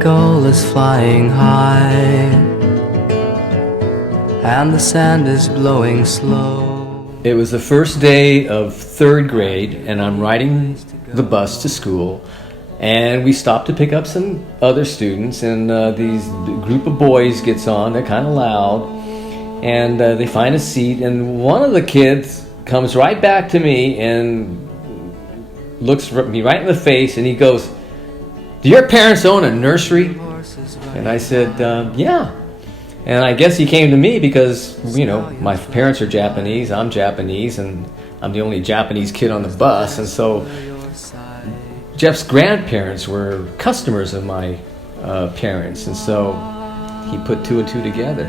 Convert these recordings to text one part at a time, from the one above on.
gull is flying high, and the sand is blowing slow. It was the first day of third grade, and I'm riding the bus to school, and we stopped to pick up some other students, and these group of boys gets on. They're kind of loud, and they find a seat, and one of the kids comes right back to me and looks me right in the face, and he goes, "Do your parents own a nursery?" And I said, "Yeah." And I guess he came to me because, you know, my parents are Japanese, I'm Japanese, and I'm the only Japanese kid on the bus. And so Jeff's grandparents were customers of my parents, and so he put two and two together.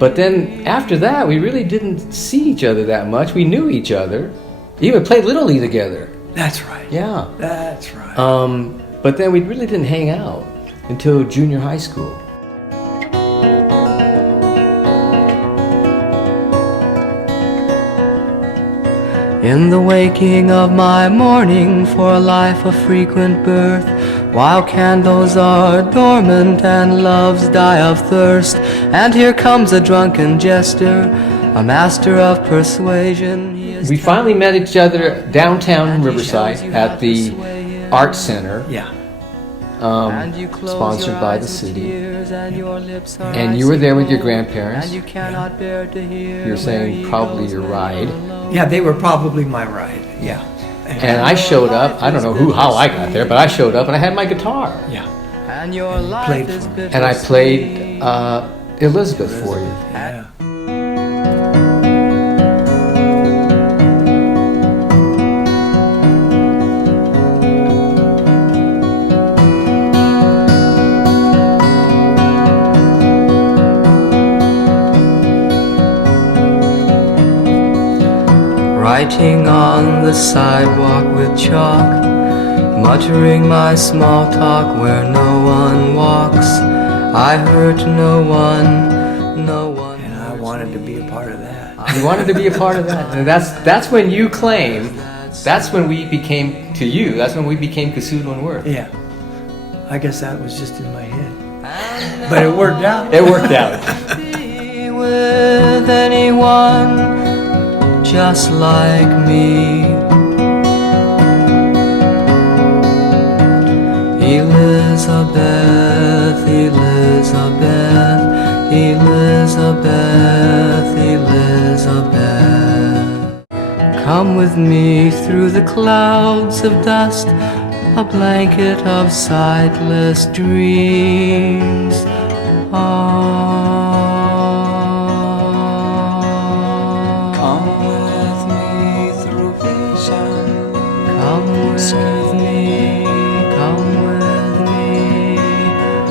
But then after that, we really didn't see each other that much. We knew each other. Even played Little League together. That's right. Yeah. That's right. But then we really didn't hang out until junior high school. In the waking of my morning, for a life of frequent birth, while candles are dormant and loves die of thirst, and here comes a drunken jester, a master of persuasion. We finally met each other downtown in Riverside at the Art Center, Yeah. sponsored by the city. And you were there with your grandparents. You're saying probably your ride. Yeah, they were probably my ride. Yeah. And I showed up. I don't know how I got there, but I showed up and I had my guitar. Yeah. And your life Played is for me. And I played Elizabeth for you. Yeah. Writing on the sidewalk with chalk, muttering my small talk where no one walks. I hurt no one, no one. And I wanted to be a part of that. You wanted to be a part of that. And that's when you claimed, that's when we became, to you, that's when we became Kusudo and Worth. Yeah. I guess that was just in my head. But it worked out. It worked out. Be with anyone just like me. Elizabeth, Elizabeth, Elizabeth, Elizabeth. Come with me through the clouds of dust, a blanket of sightless dreams. Come with me through vision. Come with me, come with me.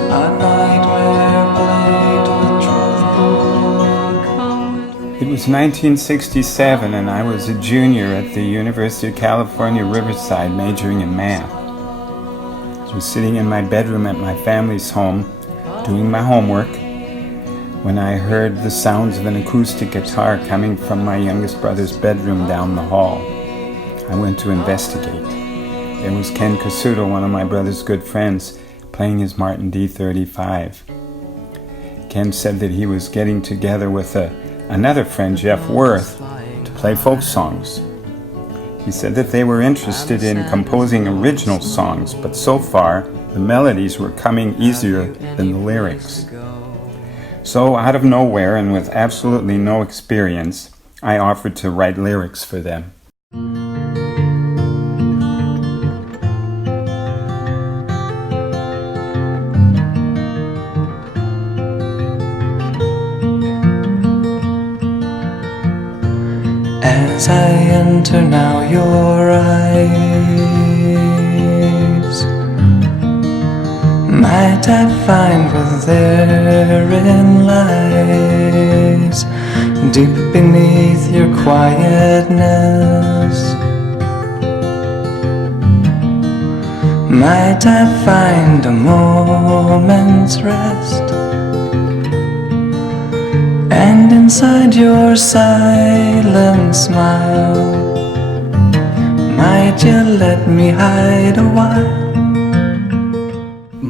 A night where played with truth. Come with me. It was 1967 and I was a junior at the University of California, Riverside, majoring in math. I was sitting in my bedroom at my family's home, doing my homework, when I heard the sounds of an acoustic guitar coming from my youngest brother's bedroom down the hall. I went to investigate. There was Ken Kusudo, one of my brother's good friends, playing his Martin D35. Ken said that he was getting together with another friend, Jeff Worth, to play folk songs. He said that they were interested in composing original songs, but so far the melodies were coming easier than the lyrics. So out of nowhere and with absolutely no experience, I offered to write lyrics for them. As I enter now your eyes, might I find what therein lies, deep beneath your quietness? Might I find a moment's rest? And inside your silent smile, might you let me hide a while?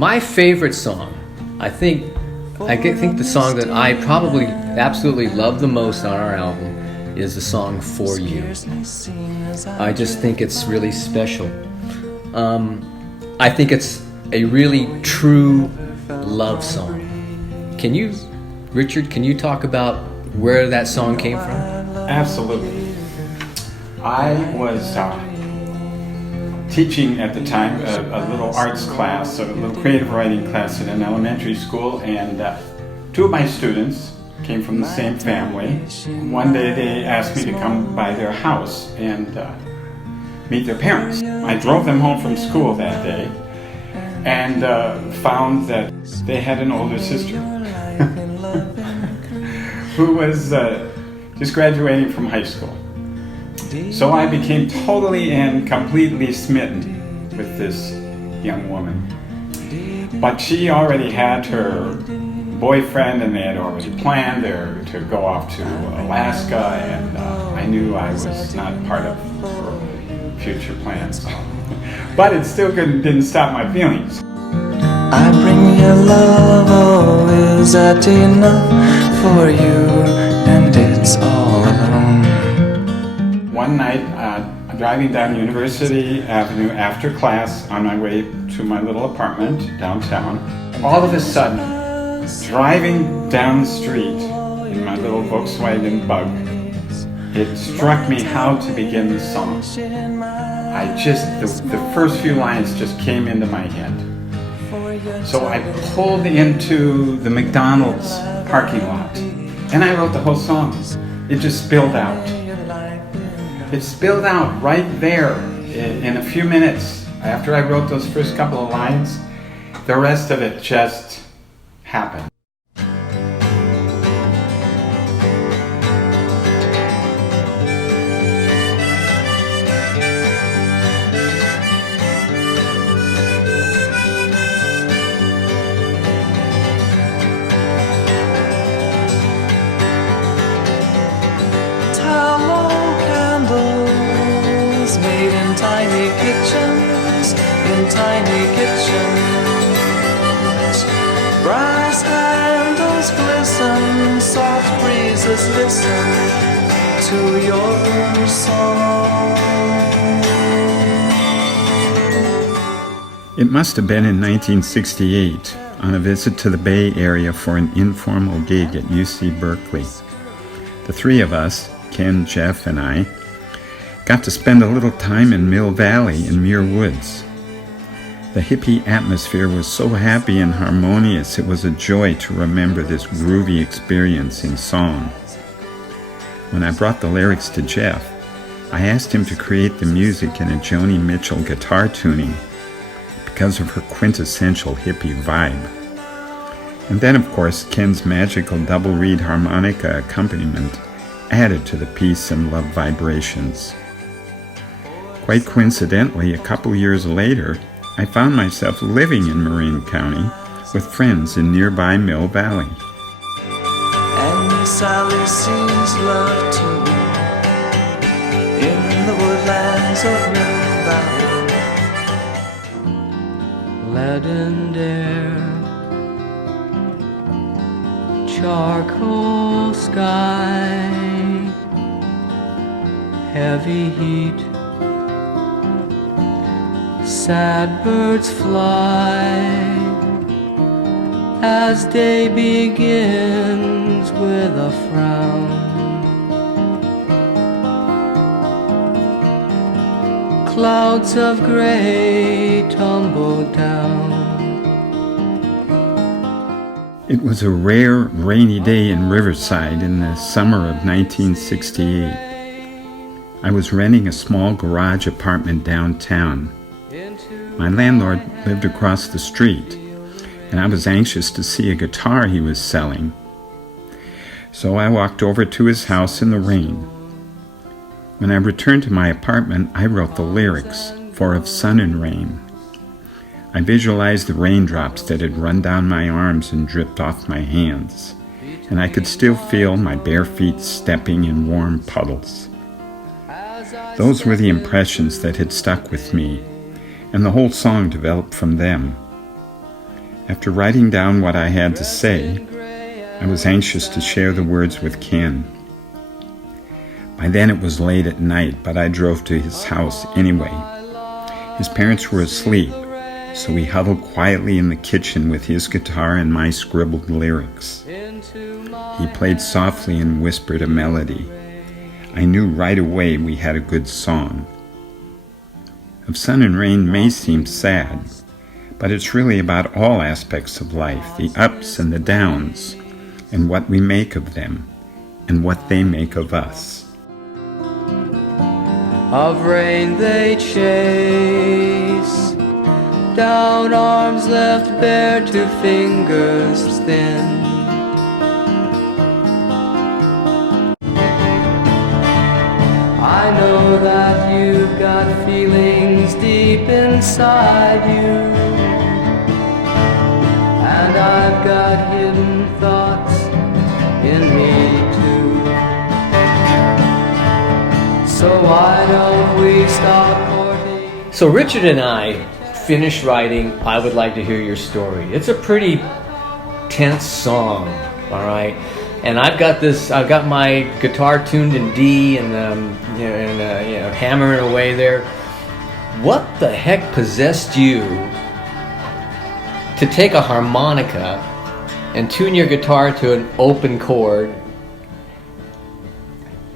My favorite song, I think the song that I probably absolutely love the most on our album is the song For You. I just think it's really special. I think it's a really true love song. Richard, can you talk about where that song came from? Absolutely. I was teaching at the time a little arts class, a little creative writing class in an elementary school, and two of my students came from the same family. One day they asked me to come by their house and meet their parents. I drove them home from school that day and found that they had an older sister who was just graduating from high school. So I became totally and completely smitten with this young woman. But she already had her boyfriend, and they had already planned to go off to Alaska, and I knew I was not part of her future plans. But it still didn't stop my feelings. I bring you love, oh, is that enough for you? And it's all alone. One night, driving down University Avenue after class on my way to my little apartment downtown, all of a sudden, driving down the street in my little Volkswagen Bug, it struck me how to begin the song. The first few lines just came into my head. So I pulled into the McDonald's parking lot, and I wrote the whole song. It just spilled out. It spilled out right there in a few minutes. After I wrote those first couple of lines, the rest of it just happened. Made in tiny kitchens, brass handles glisten, soft breezes listen to your song. It must have been in 1968, on a visit to the Bay Area for an informal gig at UC Berkeley. The three of us, Ken, Jeff, and I, got to spend a little time in Mill Valley in Muir Woods. The hippie atmosphere was so happy and harmonious, it was a joy to remember this groovy experience in song. When I brought the lyrics to Jeff, I asked him to create the music in a Joni Mitchell guitar tuning because of her quintessential hippie vibe. And then, of course, Ken's magical double reed harmonica accompaniment added to the peace and love vibrations. Quite coincidentally, a couple years later, I found myself living in Marin County with friends in nearby Mill Valley. And Miss Sally sings love to me in the woodlands of Mill Valley. Leaden air, charcoal sky, heavy heat, sad birds fly as day begins with a frown. Clouds of gray tumble down. It was a rare rainy day in Riverside in the summer of 1968. I was renting a small garage apartment downtown. My landlord lived across the street, and I was anxious to see a guitar he was selling. So I walked over to his house in the rain. When I returned to my apartment, I wrote the lyrics for Of Sun and Rain. I visualized the raindrops that had run down my arms and dripped off my hands, and I could still feel my bare feet stepping in warm puddles. Those were the impressions that had stuck with me, and the whole song developed from them. After writing down what I had to say, I was anxious to share the words with Ken. By then it was late at night, but I drove to his house anyway. His parents were asleep, so we huddled quietly in the kitchen with his guitar and my scribbled lyrics. He played softly and whispered a melody. I knew right away we had a good song. Of Sun and Rain may seem sad, but it's really about all aspects of life, the ups and the downs, and what we make of them, and what they make of us. Of rain they chase, down arms left bare to fingers thin. I know that you've got feelings deep inside you, and I've got hidden thoughts in me too. So why don't we stop courting? So Richard and I finished writing I Would Like to Hear Your Story. It's a pretty tense song, all right? And I've got my guitar tuned in D and hammering away there. What the heck possessed you to take a harmonica and tune your guitar to an open chord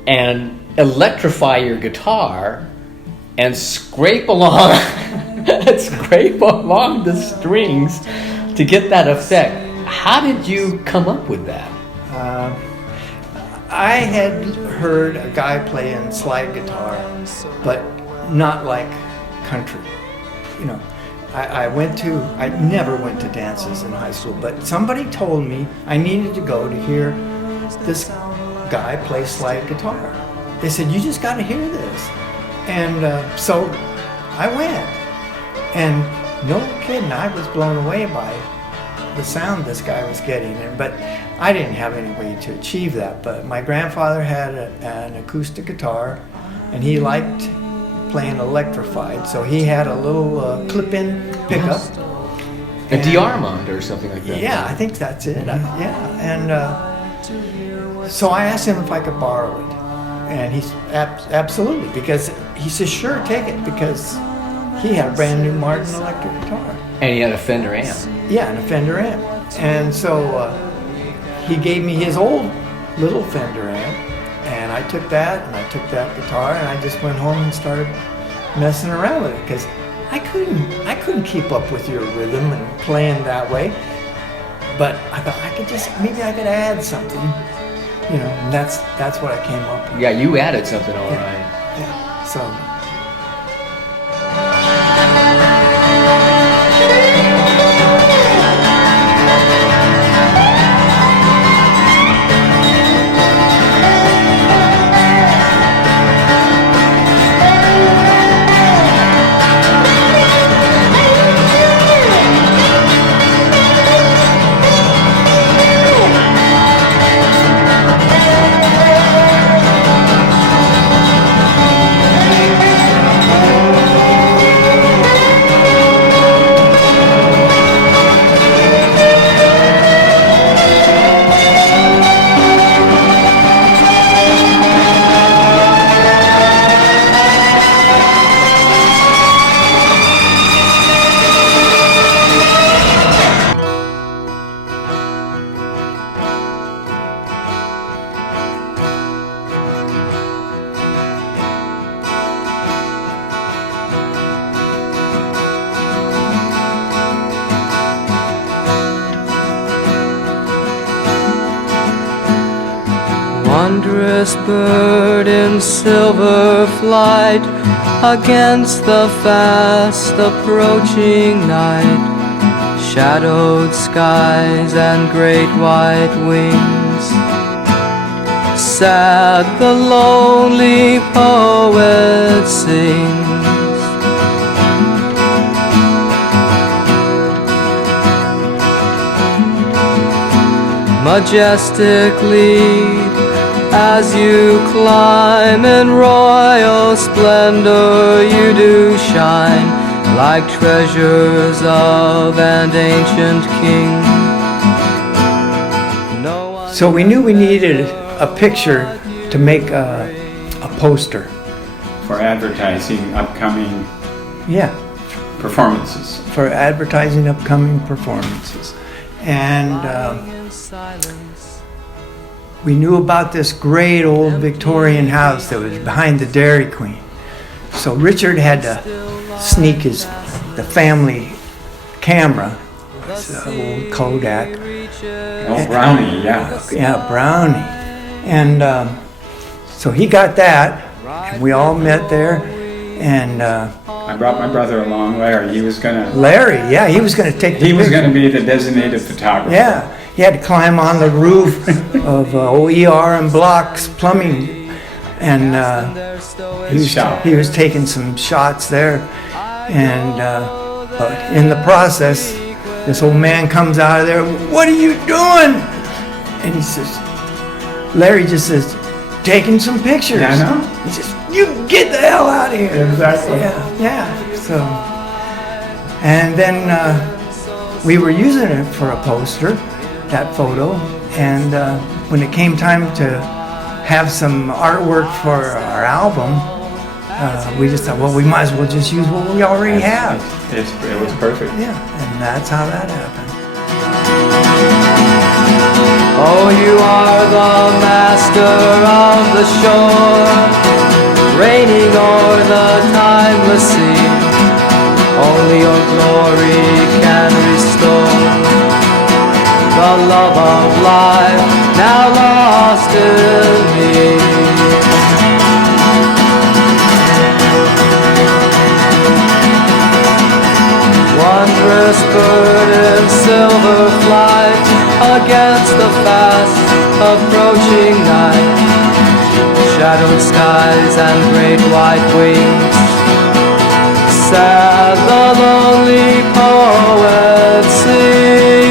and electrify your guitar and scrape along the strings to get that effect? How did you come up with that? I had heard a guy playing slide guitar, but not like country. You know, I never went to dances in high school, but somebody told me I needed to go to hear this guy play slide guitar. They said, you just got to hear this. And so I went. And no kidding, I was blown away by the sound this guy was getting. But I didn't have any way to achieve that. But my grandfather had an acoustic guitar, and he liked playing electrified. So he had a little clip-in pickup. A D'Armond or something like that. Yeah, I think that's it. And so I asked him if I could borrow it. And he's absolutely, because he says, sure, take it, because he had a brand new Martin electric guitar. And he had a Fender amp. Yeah, and a Fender amp. And so he gave me his old little Fender amp, and I took that, and I took that guitar, and I just went home and started messing around with it, because I couldn't keep up with your rhythm and playing that way. But I thought maybe I could add something. You know, and that's what I came up with. Yeah, you added something, all right. Yeah, so. Wondrous bird in silver flight against the fast approaching night, shadowed skies and great white wings. Sad the lonely poet sings. Majestically as you climb in royal splendor, you do shine like treasures of an ancient king. No one So we knew we needed a picture to make a poster. For advertising upcoming Yeah, performances. for advertising upcoming performances. And we knew about this great old Victorian house that was behind the Dairy Queen. So Richard had to sneak the family camera, it's an old Kodak. Oh, Brownie, yeah. Yeah, Brownie. And so he got that, and we all met there. And I brought my brother along, Larry. He was gonna he was going to take the he was picture. gonna be the designated photographer. Yeah, he had to climb on the roof of OER and Blocks Plumbing, and he was taking some shots there. And but in the process, this old man comes out of there. What are you doing? And he says, Larry just says, taking some pictures. Yeah, I know. He says, you get the hell out of here. Exactly. Yeah. So, and then we were using it for a poster, that photo. And when it came time to have some artwork for our album, we just thought, well, we might as well just use what we already have. It was perfect. Yeah, and that's how that happened. Oh, you are the master of the shore, reigning o'er the timeless sea. Only your glory can restore the love of life now lost in me. Wondrous bird in silver flight against the fast approaching night, shadowed skies and great white wings, sad the lonely poet sings.